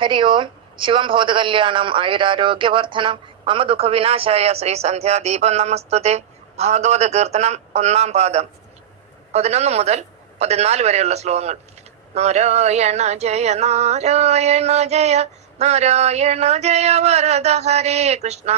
ഹരി ഓം. ശിവം ഭൗതകല്യാണം ആയുരാരോഗ്യവർദ്ധനം മമ ദുഃഖവിനാശായ ശ്രീ സന്ധ്യാദീപം നമസ്തുതേ. ഭാഗവത കീർത്തനം 1-ാം പാദം 11 മുതൽ 14 വരെയുള്ള ശ്ലോകങ്ങൾ. നാരായണ ജയ നാരായണ ജയ നാരായണ ജയ വരദ ഹരേ കൃഷ്ണ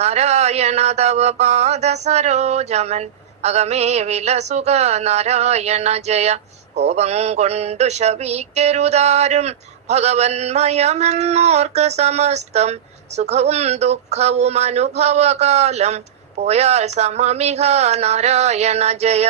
നാരായണ തവ പാദ സരോജമൻ അകമേ വിലസുക നാരായണ ജയ. കോപം കൊണ്ടു ശപിക്കരുതാരും ഭഗവന്മയമെന്നോർക്ക് സമസ്തം സുഖവും ദുഃഖവും അനുഭവകാലം പോയാൽ സമമിഹ നാരായണ ജയ.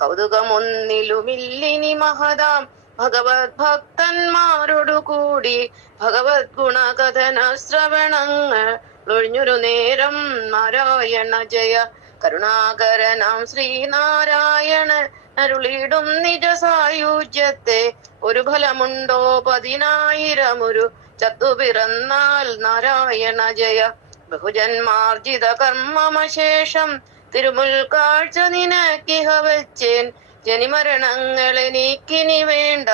കൗതുകമൊന്നിലുമില്ലിനി മഹതാം ഭഗവത് ഭക്തന്മാരോടു കൂടി ഭഗവത് ഗുണകഥന ശ്രവണങ്ങൾ ഒഴിഞ്ഞൊരു നേരം നാരായണ ജയ. കരുണാകരനാം ശ്രീനാരായണൻ അരുളിടും നിജ സായുജ്യത്തെ ഒരു ഫലമുണ്ടോ 10,000 ചത്തു പിറന്നാൽ നാരായണ ജയ. ബഹുജന്മാർജിത കർമ്മമശേഷം തിരുമുൽ കാഴ്ച നിനക്കിഹ വെച്ചേൻ ജനിമരണങ്ങളെനിക്കിനി വേണ്ട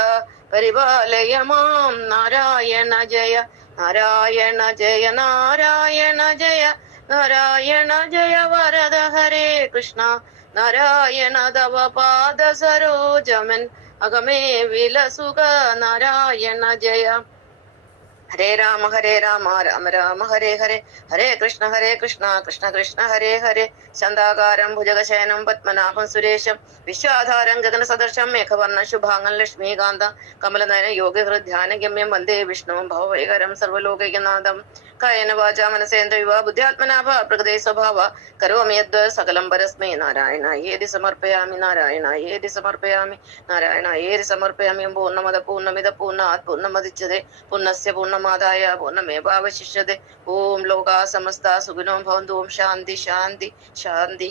പരിപാലയമാം നാരായണ ജയ. നാരായണ ജയ നാരായണ ജയ നാരായണ ജയ വരദ ഹരേ കൃഷ്ണ നാരായണ തവ പാദ സരോജമൻ അകമേ വിലസുക നാരായണ ജയ. ഹരേ രാമ രാമ രാമ ഹരേ ഹരേ ഹരേ കൃഷ്ണ കൃഷ്ണ കൃഷ്ണ ഹരേ ഹരേ. ശാന്താകാരം ഭുജഗശയനം പത്മനാഭം സുരേശം വിശ്വാധാരം ഗഗന സദർശം മേഘവർണ്ണ ശുഭാംഗം ലക്ഷ്മീകാന്തം കമലനയന യോഗഹൃദ്ധ്യാന ഗമ്യം വന്ദേ വിഷ്ണുവും ഭവവൈകരം സർവലോകൈകനാഥം. കായേന വാചാ മനസേന്ദ്രിയ ബുദ്ധ്യാത്മനാഭ പ്രകൃതേ സ്വഭാവ കരോമി യദ്വ സകലം പരസ്മൈ നാരായണായേതി സമർപ്പയാമി നാരായണായേതി സമർപ്പയാമി നാരായണായേതി സമർപ്പയാമി. പൂർണ്ണമദ പൂർണ്ണമിദ പൂർണ്ണാത് പൂർണ്ണമദുച്യതേ പൂർണ്ണസ്യ പൂർണ്ണമാദായ പൂർണ്ണമേവാവശിഷ്യതേ. ഓം ലോകാ സമസ്താ സുഖിനോ ഭവന്തു. ഓം ശാന്തി ശാന്തി ശാന്തി.